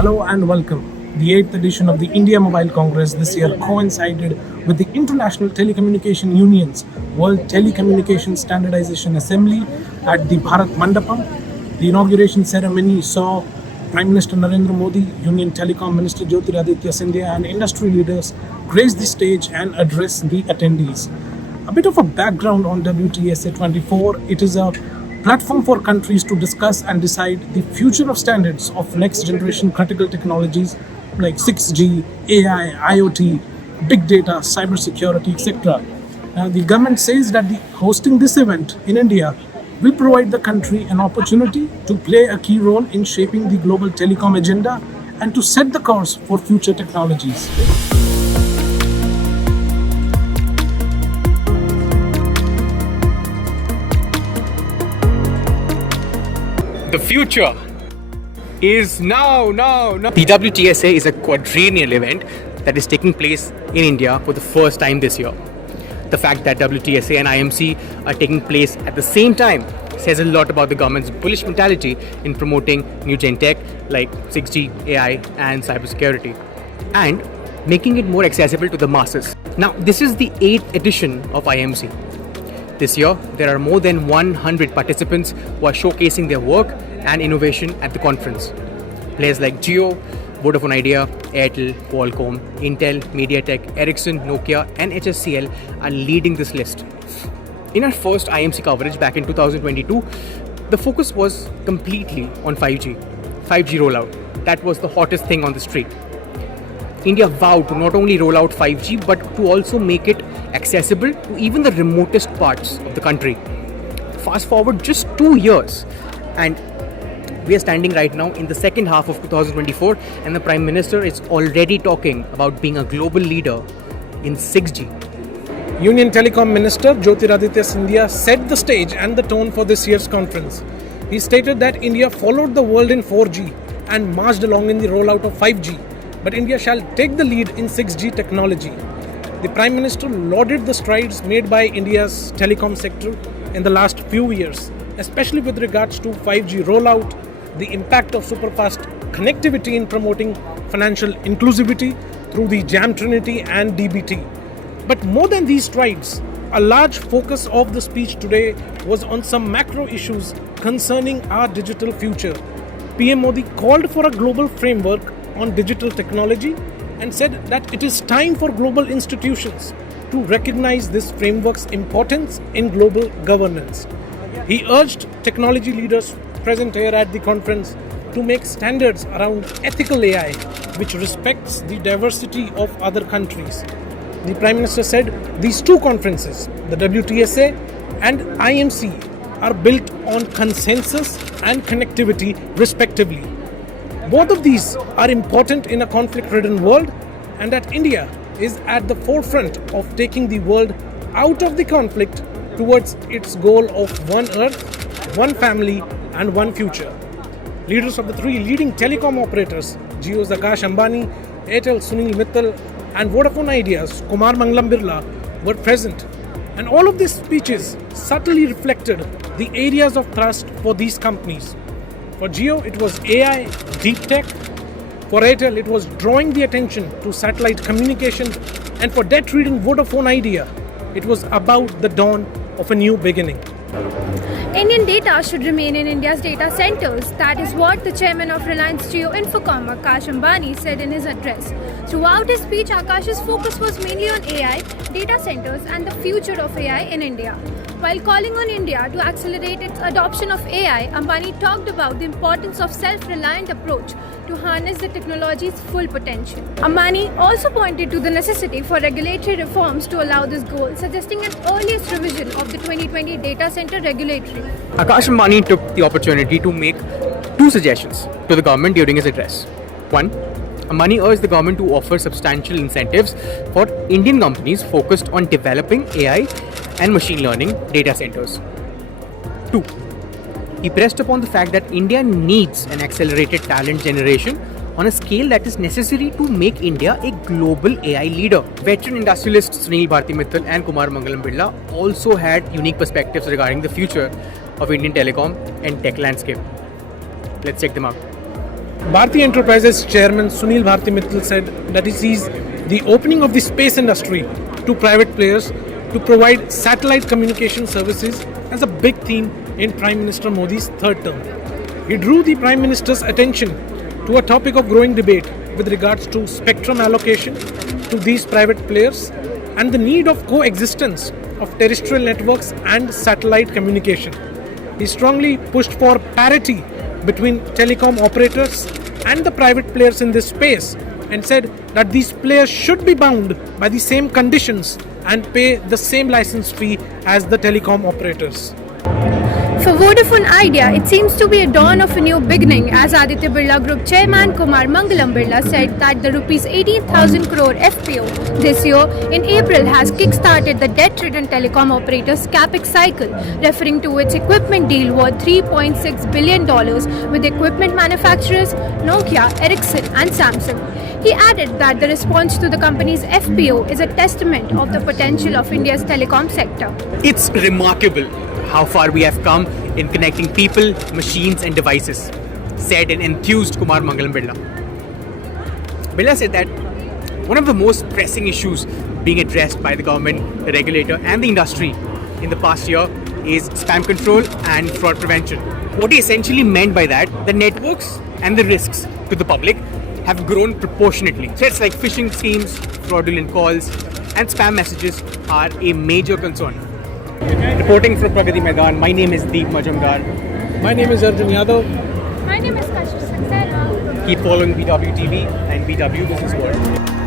Hello and welcome. The 8th edition of the India Mobile Congress this year coincided with the International Telecommunication Union's World Telecommunication Standardization Assembly at the Bharat Mandapam. The inauguration ceremony saw Prime Minister Narendra Modi, Union Telecom Minister Jyotiraditya Scindia and industry leaders grace the stage and address the attendees. A bit of a background on WTSA 24. It is a platform for countries to discuss and decide the future of standards of next generation critical technologies like 6G, AI, IoT, big data, cybersecurity, etc. The government says that hosting this event in India will provide the country an opportunity to play a key role in shaping the global telecom agenda and to set the course for future technologies. The future is now. The WTSA is a quadrennial event that is taking place in India for the first time this year. The fact that WTSA and IMC are taking place at the same time says a lot about the government's bullish mentality in promoting new gen tech like 6G, AI and cybersecurity and making it more accessible to the masses. Now, this is the 8th edition of IMC. This year, there are more than 100 participants who are showcasing their work and innovation at the conference. Players like Jio, Vodafone Idea, Airtel, Qualcomm, Intel, MediaTek, Ericsson, Nokia and HSCL are leading this list. In our first IMC coverage back in 2022, the focus was completely on 5G rollout. That was the hottest thing on the street. India vowed to not only roll out 5G but to also make it accessible to even the remotest parts of the country. Fast forward just 2 years and we are standing right now in the second half of 2024 and the Prime Minister is already talking about being a global leader in 6G. Union Telecom Minister Jyotiraditya Scindia set the stage and the tone for this year's conference. He stated that India followed the world in 4G and marched along in the rollout of 5G, but India shall take the lead in 6G technology. The Prime Minister lauded the strides made by India's telecom sector in the last few years, especially with regards to 5G rollout, the impact of superfast connectivity in promoting financial inclusivity through the JAM Trinity and DBT. But more than these strides, a large focus of the speech today was on some macro issues concerning our digital future. PM Modi called for a global framework on digital technology and said that it is time for global institutions to recognize this framework's importance in global governance. He urged technology leaders present here at the conference to make standards around ethical AI, which respects the diversity of other countries. The Prime Minister said these two conferences, the WTSA and IMC, are built on consensus and connectivity respectively. Both of these are important in a conflict-ridden world and that India is at the forefront of taking the world out of the conflict towards its goal of one earth, one family and one future. Leaders of the three leading telecom operators, Jio's Akash Ambani, Airtel Sunil Mittal and Vodafone Idea's Kumar Mangalam Birla were present. And all of these speeches subtly reflected the areas of thrust for these companies. For Jio, it was AI, deep tech. For Airtel, it was drawing the attention to satellite communication. And for debt-ridden Vodafone Idea, it was about the dawn of a new beginning. Indian data should remain in India's data centers. That is what the chairman of Reliance Jio Infocomm, Akash Ambani, said in his address. Throughout his speech, Akash's focus was mainly on AI, data centers and the future of AI in India. While calling on India to accelerate its adoption of AI, Ambani talked about the importance of self-reliant approach to harness the technology's full potential. Ambani also pointed to the necessity for regulatory reforms to allow this goal, suggesting an earliest revision of the 2020 data center regulatory. Akash Ambani took the opportunity to make two suggestions to the government during his address. One, Ambani urged the government to offer substantial incentives for Indian companies focused on developing AI and machine learning data centers. 2. He pressed upon the fact that India needs an accelerated talent generation on a scale that is necessary to make India a global AI leader. Veteran industrialists Sunil Bharti Mittal and Kumar Mangalam Birla also had unique perspectives regarding the future of Indian telecom and tech landscape. Let's check them out. Bharti Enterprises chairman Sunil Bharti Mittal said that he sees the opening of the space industry to private players to provide satellite communication services as a big theme in Prime Minister Modi's third term. He drew the Prime Minister's attention to a topic of growing debate with regards to spectrum allocation to these private players and the need of coexistence of terrestrial networks and satellite communication. He strongly pushed for parity between telecom operators and the private players in this space and said that these players should be bound by the same conditions and pay the same license fee as the telecom operators. For Vodafone Idea, it seems to be a dawn of a new beginning, as Aditya Birla Group chairman Kumar Mangalam Birla said that the rupees 18,000 crore FPO this year in April has kick-started the debt-ridden telecom operators capex cycle, referring to its equipment deal worth $3.6 billion with equipment manufacturers Nokia, Ericsson and Samsung. He added that the response to the company's FPO is a testament of the potential of India's telecom sector. It's remarkable how far we have come in connecting people, machines, and devices, said an enthused Kumar Mangalam Birla. Birla said that one of the most pressing issues being addressed by the government, the regulator, and the industry in the past year is spam control and fraud prevention. What he essentially meant by that, the networks and the risks to the public have grown proportionately. Threats like phishing schemes, fraudulent calls, and spam messages are a major concern. Reporting from Pragati Maidan, my name is Deep Majumdar. My name is Arjun Yadav. My name is Kashyap Saxena. Keep following BW TV and BW Business World.